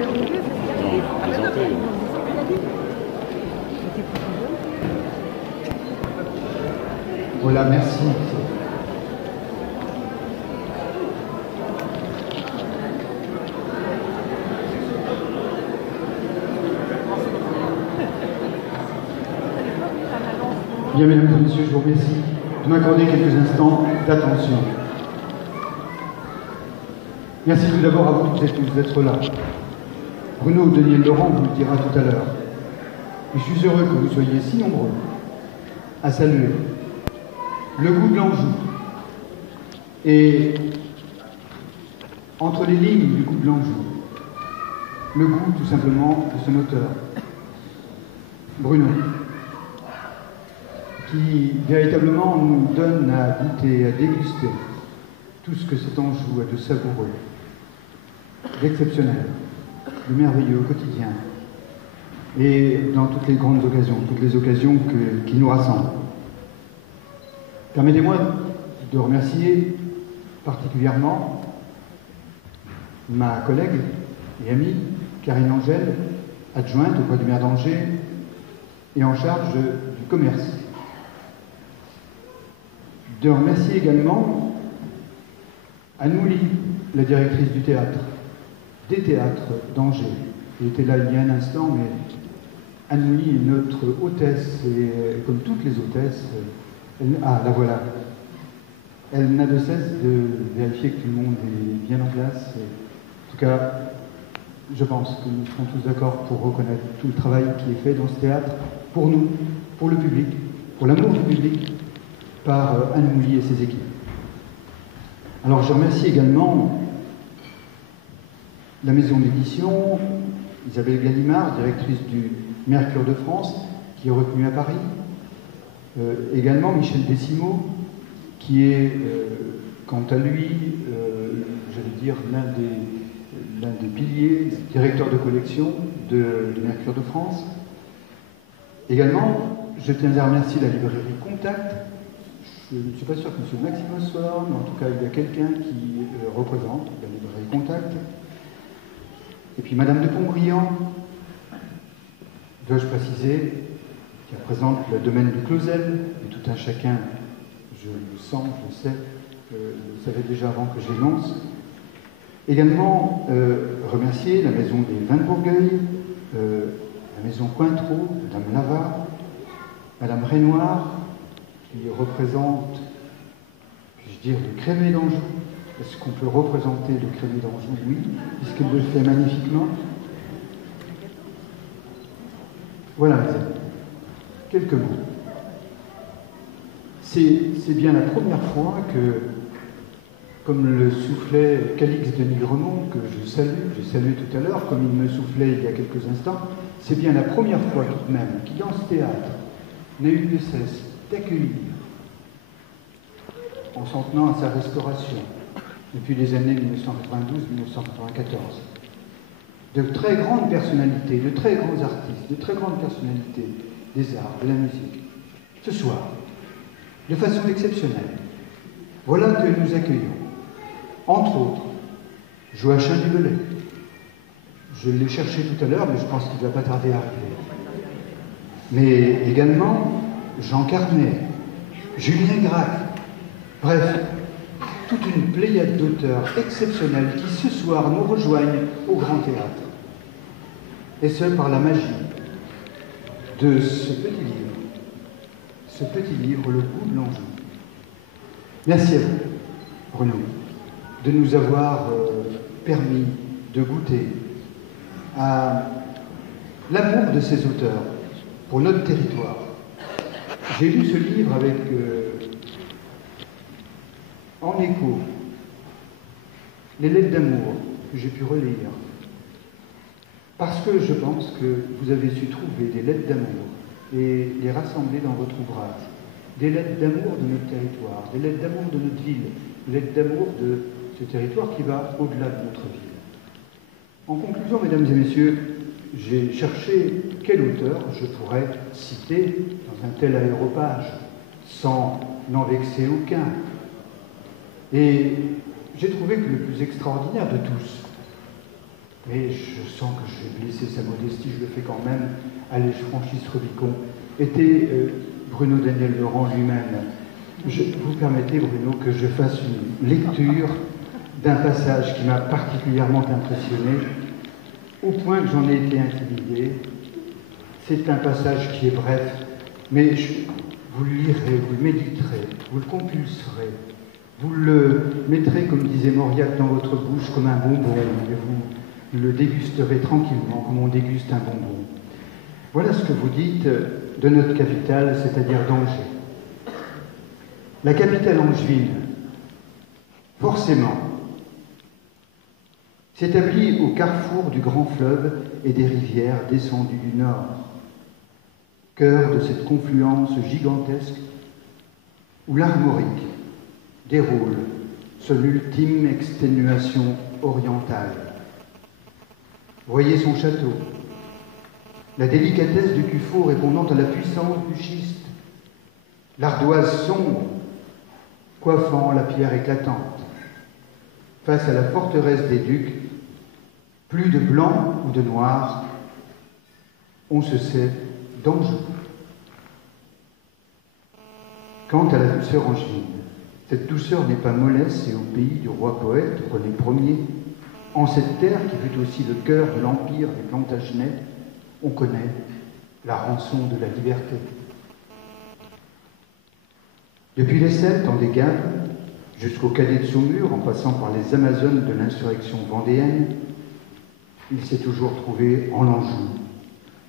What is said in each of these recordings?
Non, présenter. Voilà, merci. Bien, mesdames et messieurs, je vous remercie de m'accorder quelques instants d'attention. Merci tout d'abord à vous tous d'être là. Bruno Deniel-Laurent vous le dira tout à l'heure. Et je suis heureux que vous soyez si nombreux à saluer le goût de l'Anjou. Et entre les lignes du goût de l'Anjou, le goût tout simplement de son auteur, Bruno, qui véritablement nous donne à goûter, à déguster tout ce que cet Anjou a de savoureux, d'exceptionnel, de merveilleux au quotidien et dans toutes les grandes occasions, toutes les occasions qui nous rassemblent. Permettez-moi de remercier particulièrement ma collègue et amie Karine Angèle, adjointe auprès du maire d'Angers et en charge du commerce. De remercier également Anne-Mouli, la directrice du théâtre, des théâtres d'Angers. Elle était là il y a un instant, mais Anne-Mouli est notre hôtesse, et comme toutes les hôtesses, la voilà. Elle n'a de cesse de vérifier que tout le monde est bien en place. En tout cas, je pense que nous serons tous d'accord pour reconnaître tout le travail qui est fait dans ce théâtre, pour nous, pour le public, pour l'amour du public, par Anne-Mouli et ses équipes. Alors je remercie également la maison d'édition, Isabelle Gallimard, directrice du Mercure de France, qui est retenue à Paris. Également Michel Décimo, qui est, quant à lui, j'allais dire, l'un des piliers, directeur de collection de Mercure de France. Également, je tiens à remercier la librairie Contact. Je ne suis pas sûr que M. Maximus soit là, mais en tout cas, il y a quelqu'un qui représente la librairie Contact. Et puis Madame de Pontbriand, dois-je préciser, qui représente le domaine du Clausel, et tout un chacun, je le sens, je le sais, vous savez déjà avant que j'énonce. Également, remercier la maison des Vins de Bourgueil, la maison Cointreau, Madame Lavard, Madame Renoir, qui représente, puis-je dire, le Crémé d'Anjou. Est-ce qu'on peut représenter le Crémé d'Anjou? Oui, puisqu'il le fait magnifiquement. Voilà, mes amis. Quelques mots. C'est bien la première fois que, comme le soufflait Calix de Nigremont, que j'ai salué tout à l'heure, comme il me soufflait il y a quelques instants, c'est bien la première fois tout de même qui, dans ce théâtre, n'a eu de cesse d'accueillir, en s'en tenant à sa restauration, depuis les années 1992-1994, de très grandes personnalités, de très grands artistes, de très grandes personnalités des arts, de la musique. Ce soir, de façon exceptionnelle, voilà que nous accueillons, entre autres, Joachim du Bellay. Je l'ai cherché tout à l'heure, mais je pense qu'il ne va pas tarder à arriver. Mais également Jean Carnet, Julien Gracq, bref, toute une pléiade d'auteurs exceptionnels qui ce soir nous rejoignent au Grand Théâtre. Et ce, par la magie de ce petit livre, Le goût de l'Anjou. Merci à vous, Bruno, de nous avoir permis de goûter à l'amour de ces auteurs pour notre territoire. J'ai lu ce livre avec, en écho, les lettres d'amour que j'ai pu relire, parce que je pense que vous avez su trouver des lettres d'amour et les rassembler dans votre ouvrage, des lettres d'amour de notre territoire, des lettres d'amour de notre ville, des lettres d'amour de ce territoire qui va au-delà de notre ville. En conclusion, mesdames et messieurs, j'ai cherché quel auteur je pourrais citer dans un tel aéropage, sans n'en vexer aucun. Et j'ai trouvé que le plus extraordinaire de tous, mais je sens que je vais blesser sa modestie, je le fais quand même, allez, je franchis ce Rubicon, était Bruno Daniel Laurent lui-même. Vous permettez, Bruno, que je fasse une lecture d'un passage qui m'a particulièrement impressionné, au point que j'en ai été intimidé. C'est un passage qui est bref, mais vous le lirez, vous le méditerez, vous le compulserez, vous le mettrez, comme disait Mauriac, dans votre bouche comme un bonbon, et vous le dégusterez tranquillement, comme on déguste un bonbon. Voilà ce que vous dites de notre capitale, c'est-à-dire d'Angers. La capitale angevine, forcément, s'établit au carrefour du grand fleuve et des rivières descendues du nord, cœur de cette confluence gigantesque où l'armorique déroule son ultime exténuation orientale. Voyez son château, la délicatesse du tuffeau répondant à la puissance du schiste, l'ardoise sombre coiffant la pierre éclatante. Face à la forteresse des ducs, plus de blanc ou de noir, on se sait d'Anjou. Quant à la douceur angevine, cette douceur n'est pas mollesse et au pays du roi poète René Ier, en cette terre qui fut aussi le cœur de l'empire des Plantagenets, on connaît la rançon de la liberté. Depuis les Celtes en Dégaves, jusqu'aux cadets de Saumur, en passant par les Amazones de l'insurrection vendéenne, il s'est toujours trouvé en Anjou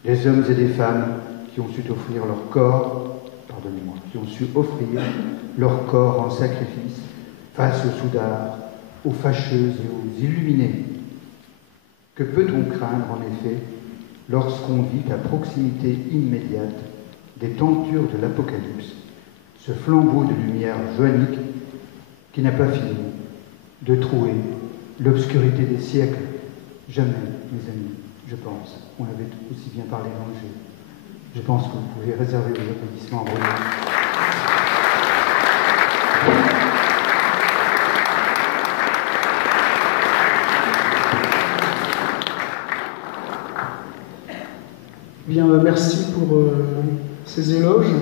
des hommes et des femmes qui ont su offrir leur corps, pardonnez-moi, qui ont su offrir leur corps en sacrifice face aux soudards, aux fâcheuses et aux illuminés. Que peut-on craindre en effet lorsqu'on vit à proximité immédiate des tentures de l'Apocalypse, ce flambeau de lumière joannique qui n'a pas fini de trouer l'obscurité des siècles. Jamais, mes amis, je pense, on avait aussi bien parlé d'Angers. Je pense que vous pouvez réserver vos applaudissements à Bruno. Bien, merci pour ces éloges,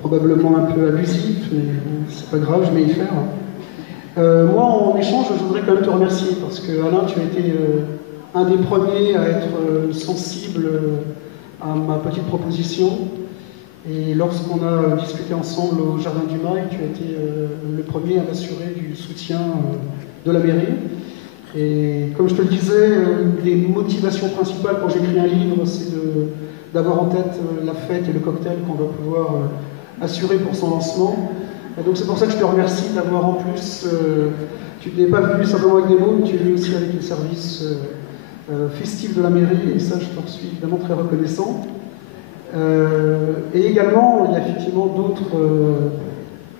probablement un peu abusifs, mais c'est pas grave, je vais y faire. Moi, en échange, je voudrais quand même te remercier, parce que Alain, tu as été un des premiers à être sensible à ma petite proposition. Et lorsqu'on a discuté ensemble au Jardin du Mail, tu as été le premier à m'assurer du soutien de la mairie. Et comme je te le disais, une des motivations principales quand j'écris un livre, c'est d'avoir en tête la fête et le cocktail qu'on va pouvoir assurer pour son lancement. Et donc c'est pour ça que je te remercie d'avoir en plus, tu n'es pas venu simplement avec des mots, mais tu es venu aussi avec les services festifs de la mairie, et ça je t'en suis évidemment très reconnaissant. Et également, il y a effectivement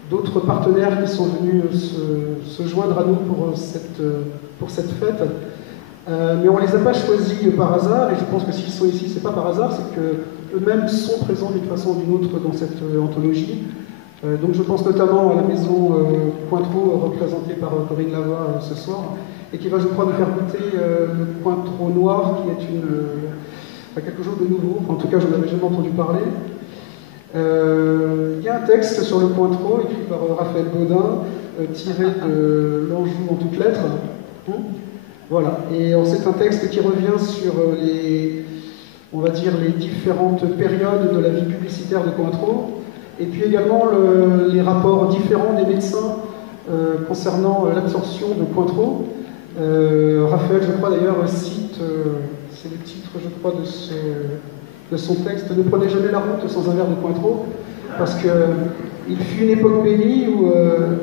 d'autres partenaires qui sont venus se joindre à nous pour cette fête. Mais on ne les a pas choisis par hasard, et je pense que s'ils sont ici, c'est pas par hasard, c'est qu'eux-mêmes sont présents d'une façon ou d'une autre dans cette anthologie. Donc je pense notamment à la maison Cointreau, représentée par Corinne Lavoie ce soir, et qui va, je crois, nous faire goûter le Cointreau noir, qui est quelque chose de nouveau. En tout cas, je n'en avais jamais entendu parler. Il y a un texte sur le Cointreau, écrit par Raphaël Baudin, tiré de l'Anjou en toutes lettres. Voilà. Et c'est un texte qui revient sur on va dire, les différentes périodes de la vie publicitaire de Cointreau, et puis également les rapports différents des médecins concernant l'absorption de Cointreau. Raphaël, je crois d'ailleurs, cite, c'est le titre, je crois, de son texte, « Ne prenez jamais la route sans un verre de Cointreau », parce qu'il fut une époque bénie où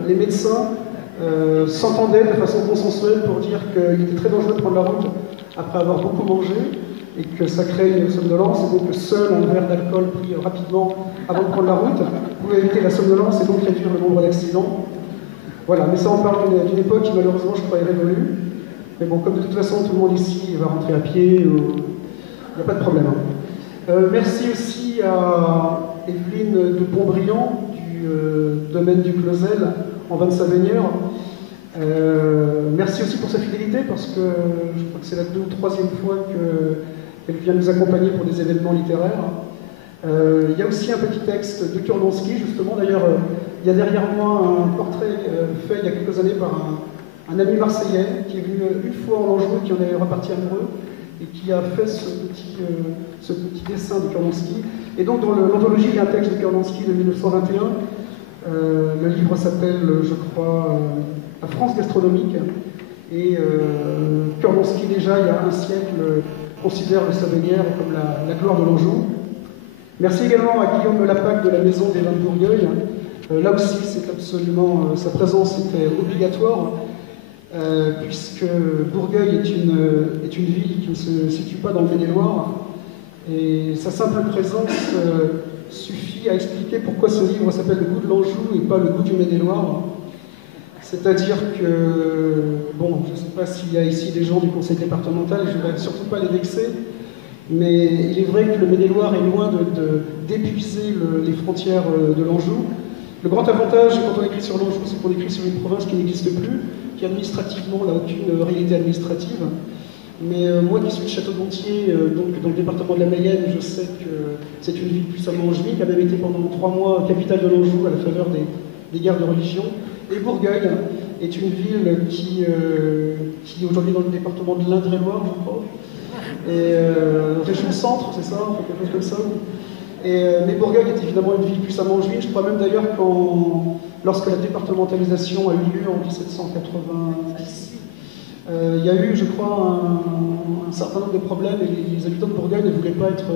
les médecins s'entendaient de façon consensuelle pour dire qu'il était très dangereux de prendre la route après avoir beaucoup mangé, et que ça crée une somnolence, et donc que seul un verre d'alcool pris rapidement avant de prendre la route pouvait éviter la somnolence et donc réduire le nombre d'accidents. Voilà, mais ça on parle d'une époque qui malheureusement je crois est révolue. Mais bon, comme de toute façon tout le monde ici va rentrer à pied, il n'y a pas de problème. Merci aussi à Evelyne de Pontbriand du domaine du Closel en Vannes-Savenière, Merci aussi pour sa fidélité, parce que je crois que c'est la 2e ou 3e fois qu'elle vient nous accompagner pour des événements littéraires. Il y a aussi un petit texte de Kurlansky, justement. D'ailleurs, il y a derrière moi un portrait fait il y a quelques années par un ami marseillais qui est venu une fois en Anjou et qui en est reparti amoureux et qui a fait ce petit dessin de Kurlansky. Et donc, dans l'anthologie, il y a un texte de Kurlansky de 1921. Le livre s'appelle, je crois, La France gastronomique. Et Kurlansky, déjà, il y a un siècle, considère le Savenière comme la gloire de l'Anjou. Merci également à Guillaume Lapac de la Maison des Vins de Bourgueil. Là aussi, c'est absolument, sa présence était obligatoire, puisque Bourgueil est une ville qui ne se situe pas dans le Maine-et-Loire. Et sa simple présence suffit à expliquer pourquoi ce livre s'appelle Le goût de l'Anjou et pas Le goût du Maine-et-Loire. C'est-à-dire que, bon, je ne sais pas s'il y a ici des gens du conseil départemental, je ne voudrais surtout pas les vexer, mais il est vrai que le Maine-et-Loire est loin d'épuiser les frontières de l'Anjou. Le grand avantage quand on écrit sur l'Anjou, c'est qu'on écrit sur une province qui n'existe plus, qui administrativement n'a aucune réalité administrative. Mais moi qui suis de Château-Gontier, donc dans le département de la Mayenne, je sais que c'est une ville puissamment angevine, qui a même été pendant 3 mois capitale de l'Anjou à la faveur des guerres de religion. Et Bourgueil est une ville qui est aujourd'hui dans le département de l'Indre-et-Loire, je crois. Et région centre, c'est ça, quelque chose comme ça. Mais Bourgueil est évidemment une ville puissamment angevine. Je crois même d'ailleurs lorsque la départementalisation a eu lieu en 1790, il y a eu, je crois, un certain nombre de problèmes et les habitants de Bourgueil ne voulaient pas être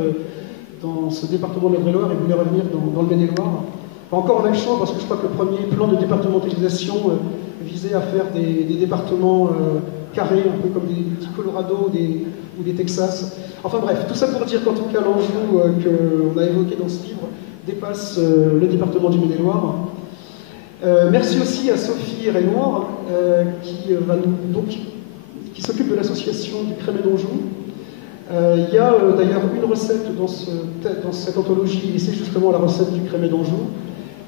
dans ce département de l'Indre-et-Loire et voulaient revenir dans le Maine-et-Loire. Encore en action, parce que je crois que le premier plan de départementalisation visait à faire des départements carrés, un peu comme des petits Colorado ou des Texas. Enfin bref, tout ça pour dire qu'en tout cas l'Anjou qu'on a évoqué dans ce livre dépasse le département du Maine-et-Loire. Merci aussi à Sophie Renoir qui s'occupe de l'association du Crémé d'Anjou. Il y a d'ailleurs une recette dans cette anthologie, et c'est justement la recette du Crémé d'Anjou.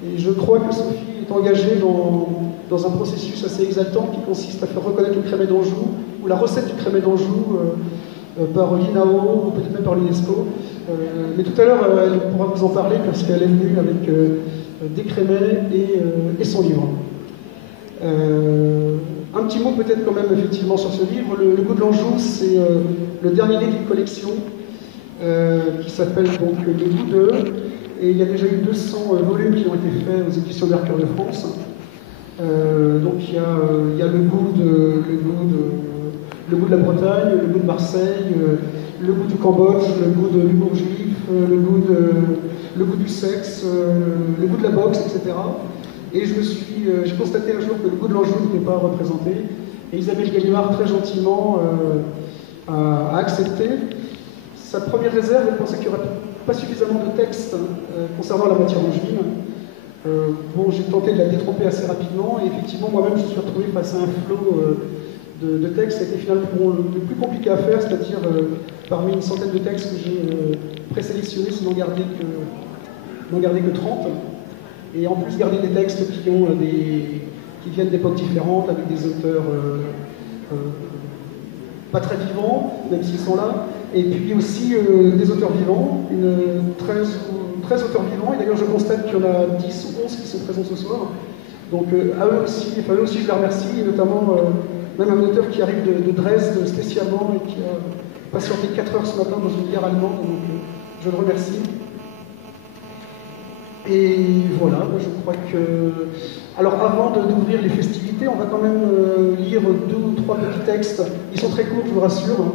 Et je crois que Sophie est engagée dans un processus assez exaltant qui consiste à faire reconnaître le Crémé d'Anjou, ou la recette du Crémé d'Anjou, par l'INAO, ou peut-être même par l'UNESCO. Mais tout à l'heure, elle pourra vous en parler, parce qu'elle est venue avec des crémets et son livre. Un petit mot peut-être quand même effectivement sur ce livre. Le goût de l'Anjou, c'est le dernier livre d'une collection qui s'appelle donc Le goût de, et il y a déjà eu 200 volumes qui ont été faits aux éditions Mercure de France. Donc il y a le goût de la Bretagne, le goût de Marseille, le goût du Cambodge, le goût de l'humour juif, le goût du sexe, le goût de la boxe, etc. Et j'ai constaté un jour que le goût de l'Anjou n'était pas représenté. Et Isabelle Gallimard, très gentiment, a accepté. Sa première réserve, elle pensait qu'il n'y aurait pas suffisamment de textes concernant la matière angevine. Bon, j'ai tenté de la détromper assez rapidement, et effectivement, moi-même, je me suis retrouvé face à un flot de textes. C'était finalement le plus compliqué à faire, c'est-à-dire parmi une centaine de textes que j'ai présélectionnés, c'est n'en garder que 30. Et en plus, garder des textes qui viennent d'époques différentes, avec des auteurs pas très vivants, même s'ils sont là, et puis aussi des auteurs vivants, 13 auteurs vivants, et d'ailleurs je constate qu'il y en a 10 ou 11 qui sont présents ce soir. Donc à eux aussi je les remercie, et notamment même un auteur qui arrive de Dresde spécialement et qui a patienté 4 heures ce matin dans une bière allemande, donc je le remercie. Et voilà, je crois que... Alors avant d'ouvrir les festivités, on va quand même lire 2 ou 3 petits textes. Ils sont très courts, je vous rassure.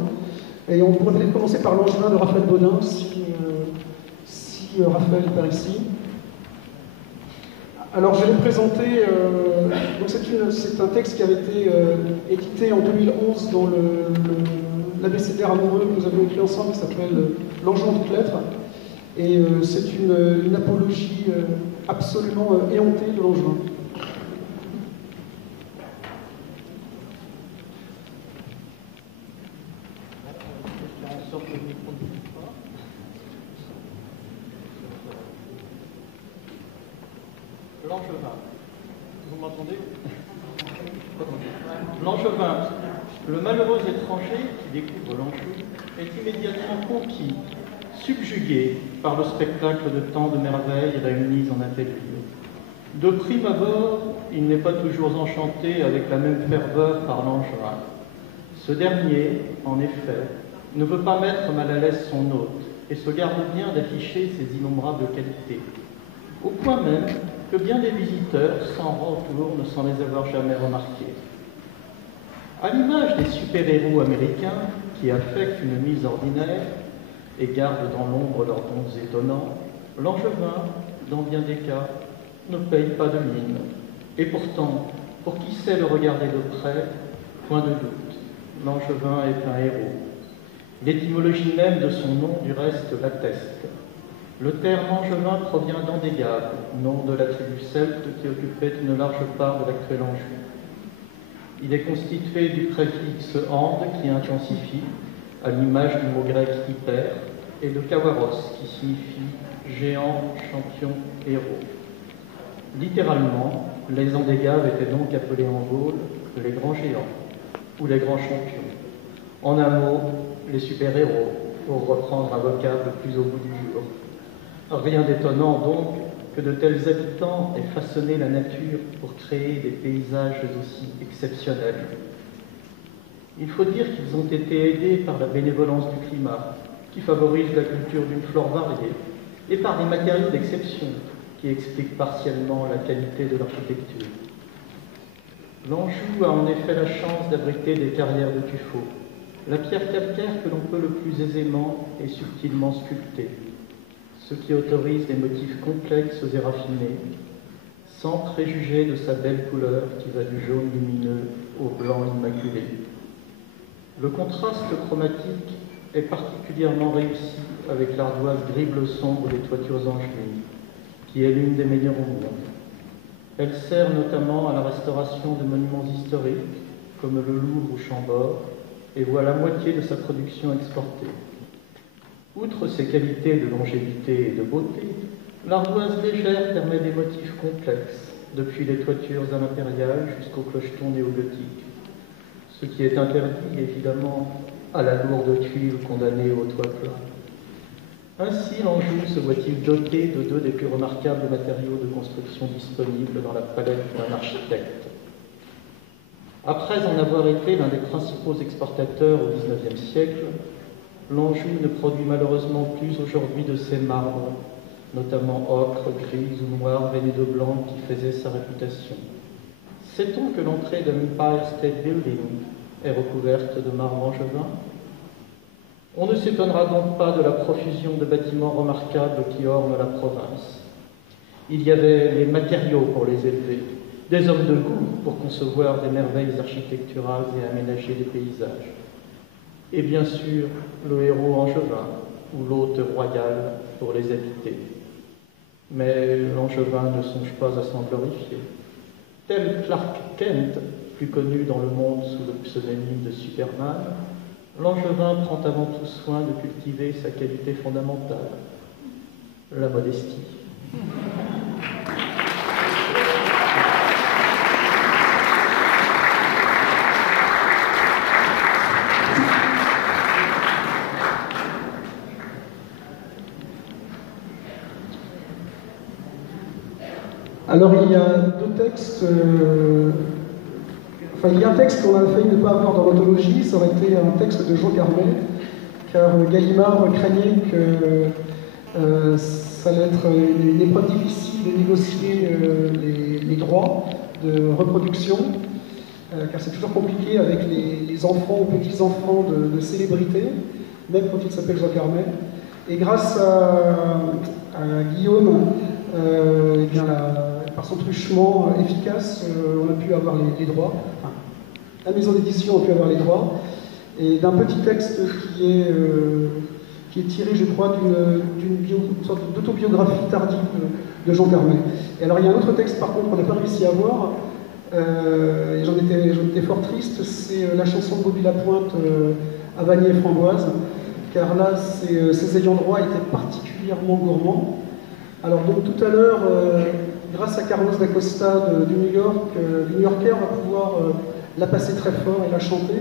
Et on pourrait peut-être commencer par L'Angevin de Raphaël Bodin, si Raphaël est par ici. Alors je vais présenter... donc c'est un texte qui avait été édité en 2011 dans l'abécédaire amoureux que nous avons écrit ensemble, qui s'appelle L'Anjou en toutes lettres. Et c'est une apologie absolument éhontée de l'Angevin. L'Angevin. Vous m'entendez? Langevin, le malheureux étranger qui découvre l'Anjou, est immédiatement conquis, subjugué par le spectacle de tant de merveilles réunies en un tel lieu. De prime abord, il n'est pas toujours enchanté avec la même ferveur par Langevin. Ce dernier, en effet, ne veut pas mettre mal à l'aise son hôte et se garde bien d'afficher ses innombrables qualités, au point même que bien des visiteurs s'en retournent sans les avoir jamais remarqués. À l'image des super-héros américains qui affectent une mise ordinaire et gardent dans l'ombre leurs dons étonnants, Langevin, dans bien des cas, ne paye pas de mine. Et pourtant, pour qui sait le regarder de près, point de doute, Langevin est un héros. L'étymologie même de son nom, du reste, l'atteste. Le terme Angevin provient d'Andégave, nom de la tribu celte qui occupait une large part de l'actuel Anjou. Il est constitué du préfixe ande qui intensifie, à l'image du mot grec hyper, et de kawaros qui signifie géant, champion, héros. Littéralement, les Andégaves étaient donc appelés en Gaule les grands géants ou les grands champions. En un mot, les super-héros, pour reprendre un vocable plus au bout du jour. Rien d'étonnant donc que de tels habitants aient façonné la nature pour créer des paysages aussi exceptionnels. Il faut dire qu'ils ont été aidés par la bénévolence du climat, qui favorise la culture d'une flore variée, et par des matériaux d'exception, qui expliquent partiellement la qualité de l'architecture. L'Anjou a en effet la chance d'abriter des carrières de tuffeau, la pierre calcaire que l'on peut le plus aisément et subtilement sculpter, ce qui autorise des motifs complexes et raffinés, sans préjuger de sa belle couleur qui va du jaune lumineux au blanc immaculé. Le contraste chromatique est particulièrement réussi avec l'ardoise gris-bleu sombre des toitures angevines, qui est l'une des meilleures au monde. Elle sert notamment à la restauration de monuments historiques, comme le Louvre ou Chambord, et voit la moitié de sa production exportée. Outre ses qualités de longévité et de beauté, l'ardoise légère permet des motifs complexes, depuis les toitures à l'impériale jusqu'aux clochetons néogothiques, ce qui est interdit évidemment à la lourde tuile condamnée au toit plat. Ainsi, l'Anjou se voit-il doté de deux des plus remarquables matériaux de construction disponibles dans la palette d'un architecte. Après en avoir été l'un des principaux exportateurs au XIXe siècle, l'Anjou ne produit malheureusement plus aujourd'hui de ces marbres, notamment ocre, gris ou noir veinés de blanc qui faisaient sa réputation. Sait-on que l'entrée de l'Empire State Building est recouverte de marbre angevin? On ne s'étonnera donc pas de la profusion de bâtiments remarquables qui ornent la province. Il y avait les matériaux pour les élever, des hommes de goût pour concevoir des merveilles architecturales et aménager des paysages. Et bien sûr, le héros angevin ou l'hôte royal pour les habiter. Mais l'angevin ne songe pas à s'en glorifier. Tel Clark Kent, plus connu dans le monde sous le pseudonyme de Superman, l'angevin prend avant tout soin de cultiver sa qualité fondamentale, la modestie. Alors il y a deux textes, il y a un texte qu'on a failli ne pas avoir dans l'anthologie, ça aurait été un texte de Jean Carmet, car Gallimard craignait que ça allait être une épreuve difficile de négocier les droits de reproduction, car c'est toujours compliqué avec les enfants ou petits-enfants de célébrités, même quand ils s'appellent Jean Carmet. Et grâce à Guillaume, par son truchement efficace, on a pu avoir les droits. Enfin, la maison d'édition a pu avoir les droits. Et d'un petit texte qui est tiré, je crois, d'une sorte d'autobiographie tardive de Jean Carmet. Et alors, il y a un autre texte, par contre, qu'on n'a pas réussi à voir, et j'en étais fort triste, c'est la chanson de Bobby Lapointe, à Vanille et Framboise, car là, ses ayants droit étaient particulièrement gourmands. Alors, donc, tout à l'heure, grâce à Carlos da Costa du New York, du New Yorker, on va pouvoir la passer très fort et la chanter,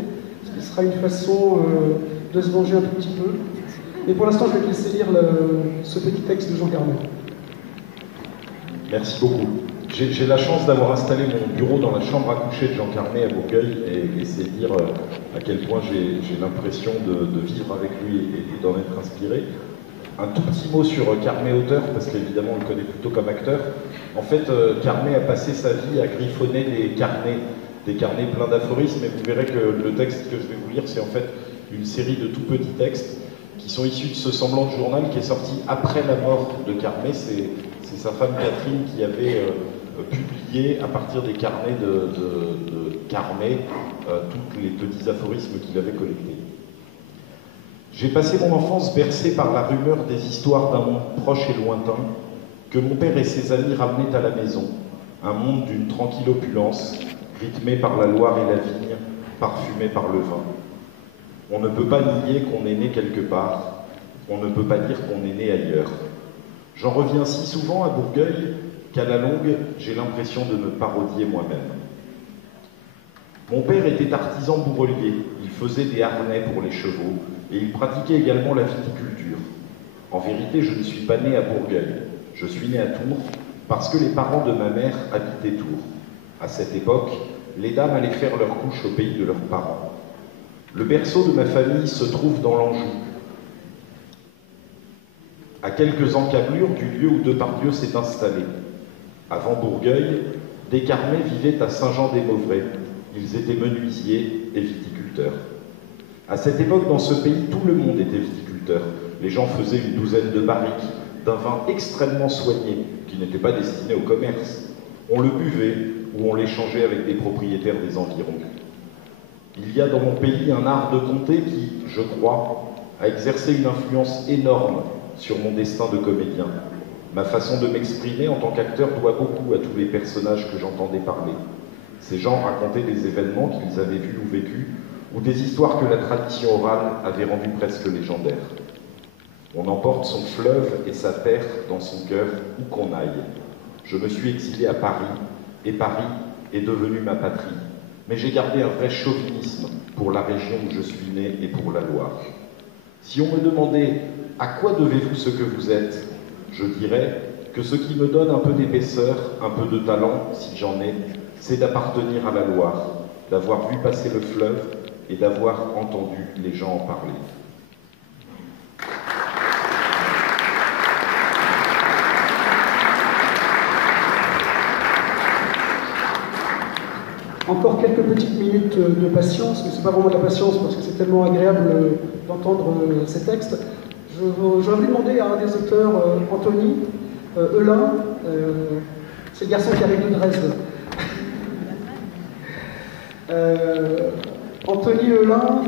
ce qui sera une façon de se venger un tout petit peu. Mais pour l'instant, je vais te laisser lire ce petit texte de Jean Carmet. Merci beaucoup. J'ai la chance d'avoir installé mon bureau dans la chambre à coucher de Jean Carmet à Bourgueil, et c'est dire à quel point j'ai l'impression de vivre avec lui et d'en être inspiré. Un tout petit mot sur Carmet auteur, parce qu'évidemment on le connaît plutôt comme acteur. En fait, Carmet a passé sa vie à griffonner des carnets pleins d'aphorismes, et vous verrez que le texte que je vais vous lire, c'est en fait une série de tout petits textes qui sont issus de ce semblant de journal qui est sorti après la mort de Carmet. C'est sa femme Catherine qui avait publié à partir des carnets de Carmet tous les petits aphorismes qu'il avait collectés. J'ai passé mon enfance bercé par la rumeur des histoires d'un monde proche et lointain que mon père et ses amis ramenaient à la maison, un monde d'une tranquille opulence, rythmé par la Loire et la vigne, parfumé par le vin. On ne peut pas nier qu'on est né quelque part, on ne peut pas dire qu'on est né ailleurs. J'en reviens si souvent à Bourgueil qu'à la longue, j'ai l'impression de me parodier moi-même. Mon père était artisan bourrelier, il faisait des harnais pour les chevaux, et il pratiquait également la viticulture. En vérité, je ne suis pas né à Bourgueil, je suis né à Tours, parce que les parents de ma mère habitaient Tours. À cette époque, les dames allaient faire leur couche au pays de leurs parents. Le berceau de ma famille se trouve dans l'Anjou, à quelques encablures du lieu où Depardieu s'est installé. Avant Bourgueil, des Carmet vivaient à Saint-Jean-des-Mauvrais. Ils étaient menuisiers et viticulteurs. À cette époque, dans ce pays, tout le monde était viticulteur. Les gens faisaient une douzaine de barriques d'un vin extrêmement soigné, qui n'était pas destiné au commerce. On le buvait ou on l'échangeait avec des propriétaires des environs. Il y a dans mon pays un art de compter qui, je crois, a exercé une influence énorme sur mon destin de comédien. Ma façon de m'exprimer en tant qu'acteur doit beaucoup à tous les personnages que j'entendais parler. Ces gens racontaient des événements qu'ils avaient vus ou vécus, ou des histoires que la tradition orale avait rendues presque légendaires. On emporte son fleuve et sa terre dans son cœur où qu'on aille. Je me suis exilé à Paris, et Paris est devenu ma patrie. Mais j'ai gardé un vrai chauvinisme pour la région où je suis né et pour la Loire. Si on me demandait « À quoi devez-vous ce que vous êtes ?» je dirais que ce qui me donne un peu d'épaisseur, un peu de talent, si j'en ai, c'est d'appartenir à la Loire, d'avoir vu passer le fleuve et d'avoir entendu les gens en parler. Encore quelques petites minutes de patience, mais ce n'est pas vraiment de la patience parce que c'est tellement agréable d'entendre ces textes. Je vais demander à un des auteurs, Anthony Eulin, c'est le garçon qui arrive de Dresde. Anthony Eulin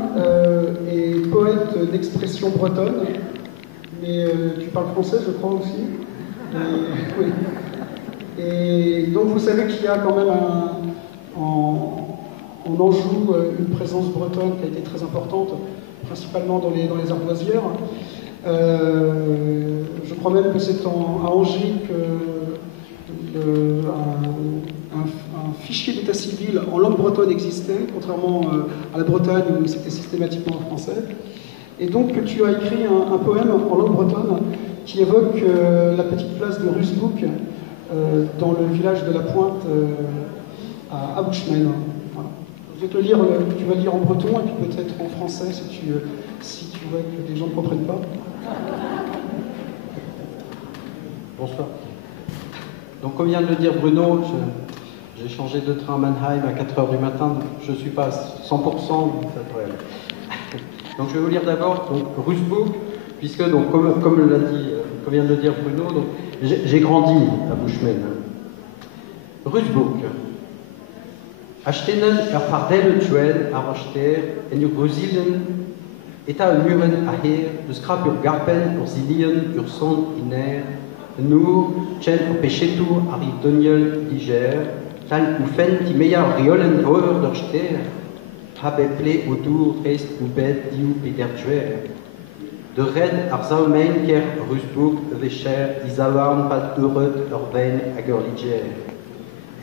est poète d'expression bretonne, mais tu parles français, je crois aussi. Oui. Et donc vous savez qu'il y a quand même en Anjou une présence bretonne qui a été très importante, principalement dans les ardoisières. Je crois même que c'est à Angers qu'un fichier d'état civil en langue bretonne existait, contrairement à la Bretagne où c'était systématiquement en français. Et donc tu as écrit un poème en langue bretonne qui évoque la petite place de Rusbrook dans le village de la Pointe à Buchmen. Voilà. Je vais te lire, tu vas lire en breton et puis peut-être en français si tu vois que les gens ne comprennent pas. Bonsoir. Donc comme vient de le dire Bruno, j'ai changé de train à Mannheim à 4h du matin, donc je ne suis pas à 100%, donc je vais vous lire d'abord Rusbrook, puisque donc, comme vient de le dire Bruno, donc, j'ai grandi à Buchmen. Rusbrook. Achtenen fardel tuel arrachter en ur grusilen eta muren aher de scrap ur garpen ur zilien ur son iner nur chen ur pechetu ari doniel diger tal ou fen ti meia riolen voer d'ur ster habe ple odur est ou bet diou pedertuer de red ar zaumein ker Rusbrook vecher di zavarn pat euret ur vein a gur liger.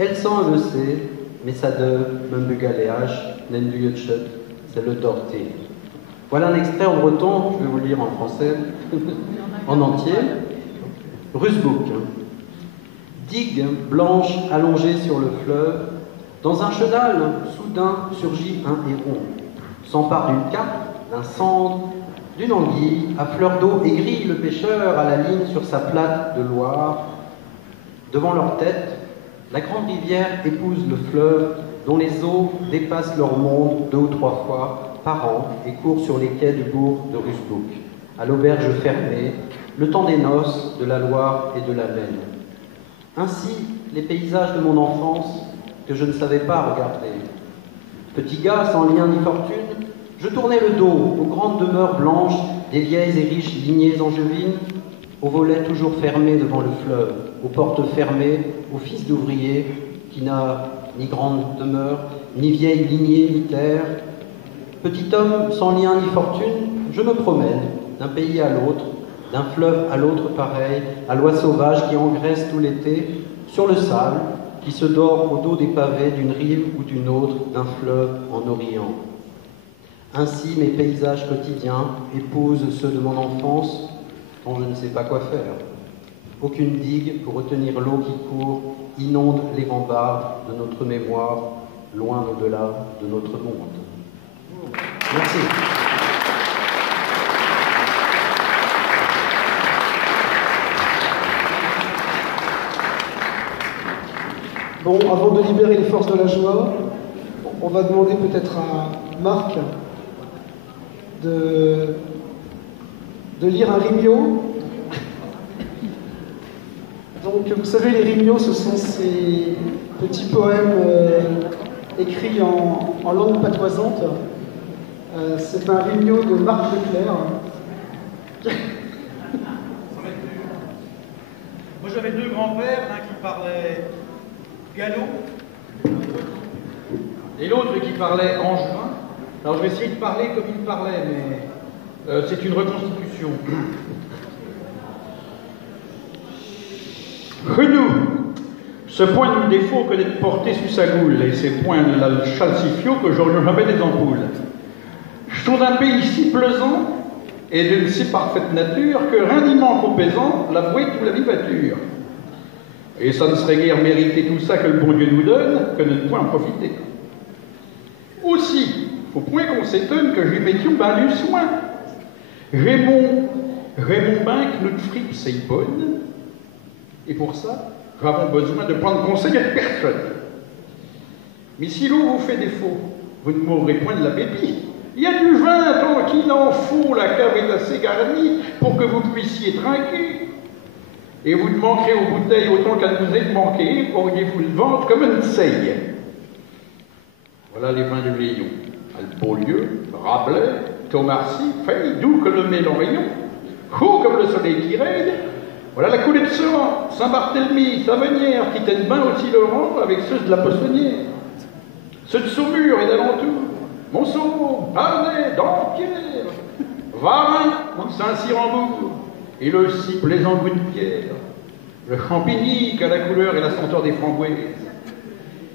Elle s'en le sait, Messade, Mumbugaleage, Nenduyetchet, c'est le Dorté. Voilà un extrait en breton, je vais vous le lire en français, en entier. Rusbook. Digue blanche allongée sur le fleuve, dans un chenal, soudain surgit un héron. S'empare d'une carpe, d'un cendre, d'une anguille, à fleur d'eau aigrit le pêcheur à la ligne sur sa plate de Loire. Devant leur tête, la grande rivière épouse le fleuve dont les eaux dépassent leur monde 2 ou 3 fois par an et courent sur les quais du bourg de Rusbook, à l'auberge fermée, le temps des noces, de la Loire et de la Maine. Ainsi, les paysages de mon enfance que je ne savais pas regarder. Petit gars sans lien ni fortune, je tournais le dos aux grandes demeures blanches des vieilles et riches lignées angevines, aux volets toujours fermés devant le fleuve, aux portes fermées, aux fils d'ouvriers qui n'a ni grande demeure, ni vieille lignée ni terre. Petit homme sans lien ni fortune, je me promène d'un pays à l'autre, d'un fleuve à l'autre pareil, à l'oie sauvage qui engraisse tout l'été, sur le sable, qui se dort au dos des pavés d'une rive ou d'une autre d'un fleuve en Orient. Ainsi, mes paysages quotidiens épousent ceux de mon enfance, dont je ne sais pas quoi faire. Aucune digue pour retenir l'eau qui court inonde les remparts de notre mémoire, loin au-delà de notre monde. Merci. Bon, avant de libérer les forces de la joie, on va demander peut-être à Marc de lire un rimio. Donc, vous savez, les rimio, ce sont ces petits poèmes écrits en langue patoisante. C'est un rimio de Marc Leclerc. Moi, j'avais 2 grands-pères, un qui parlait gallo et l'autre qui parlait angevin. Alors, je vais essayer de parler comme il parlait, mais c'est une reconstitution. Renou, ce point nous défaut que d'être porté sous sa goule, et ces points de la chalcifio que j'aurais jamais des ampoules. Je suis d'un pays si plaisant et d'une si parfaite nature que rien n'y manque au pesant, la bouette ou la vivature. Et ça ne serait guère mériter tout ça que le bon Dieu nous donne, que de ne point en profiter. Aussi, faut point qu'on s'étonne que j'y mettions ben du soin. Raymond Binck, notre fripe, c'est bonne. Et pour ça, nous avons besoin de prendre conseil de personne. Mais si l'eau vous fait défaut, vous ne mourrez point de la pépite. Il y a du vin tant qu'il en faut, la cave est assez garnie pour que vous puissiez trinquer. Et vous ne manquerez aux bouteilles autant qu'elles vous aient manqué, pourriez-vous le vendre comme une seille. Voilà les vins de Léon. Beaulieu, Rabelais, Thomarcy, Fay, doux que le mélan rayon, chaud comme le soleil qui règne. Voilà la coulée de Seran, Saint-Barthélemy, Savenière, qui tiennent bien aussi Laurent avec ceux de la Poissonnière. Ceux de Saumur et d'alentour, Monceau, Arnay, Dampierre, Varin, Saint-Cyr-en-Bourg, et le si plaisant goût de pierre, le Champigny qui a la couleur et la senteur des framboises.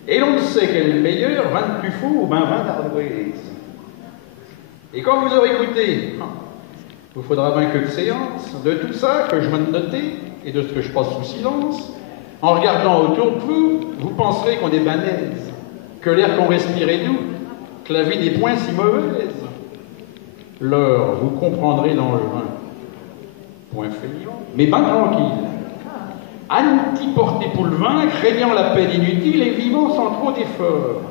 Et l'on ne sait quel est le meilleur, vin de Tuffeau ou vin d'Ardoise. Et quand vous aurez goûté, il vous faudra bien que de séance, de tout ça que je viens de noter, et de ce que je passe sous silence, en regardant autour de vous, vous penserez qu'on est banaises, que l'air qu'on respire est doux, que la vie n'est point si mauvaise. L'heure, vous comprendrez dans le vin. Point feignant, mais ben tranquille. Anti-porté pour le vin, craignant la peine inutile et vivant sans trop d'efforts.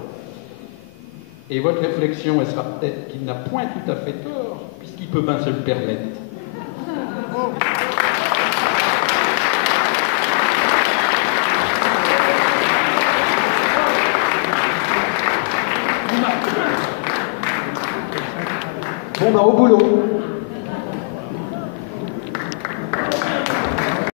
Et votre réflexion, elle sera peut-être qu'il n'a point tout à fait tort, puisqu'il peut bien se le permettre. Bon, bah, au boulot.